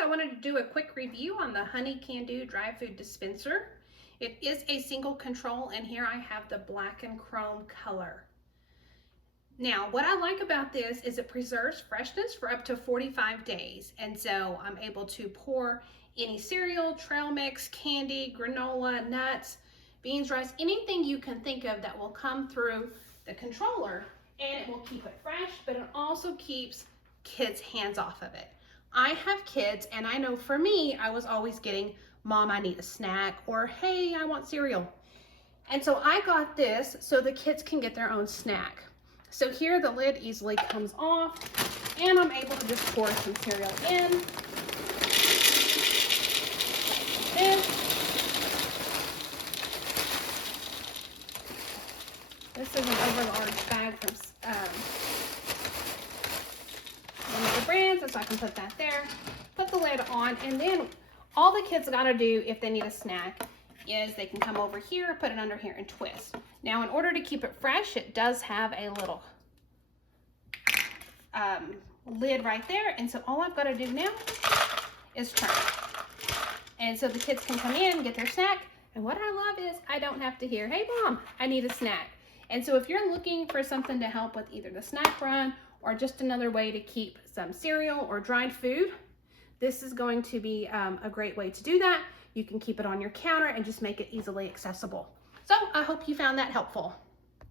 I wanted to do a quick review on the Honey Can Do dry food dispenser. It is a single control, and here I have the black and chrome color. Now, what I like about this is it preserves freshness for up to 45 days. And so I'm able to pour any cereal, trail mix, candy, granola, nuts, beans, rice, anything you can think of that will come through the controller, and it will keep it fresh, but it also keeps kids' hands off of it. I have kids, and I know for me, I was always getting, Mom, I need a snack, or hey, I want cereal. And so I got this so the kids can get their own snack. So here the lid easily comes off, and I'm able to just pour some cereal in. This is an overlarge bag from one of the brands, so I can put that there. Put the lid on, and then all the kids gotta do if they need a snack is they can come over here, put it under here, and twist. Now, in order to keep it fresh, it does have a little lid right there, and so all I've got to do now is turn. And so the kids can come in, get their snack, and what I love is I don't have to hear, hey Mom, I need a snack. And so if you're looking for something to help with either the snack run or just another way to keep some cereal or dried food, this is going to be a great way to do that. You can keep it on your counter and just make it easily accessible. So I hope you found that helpful.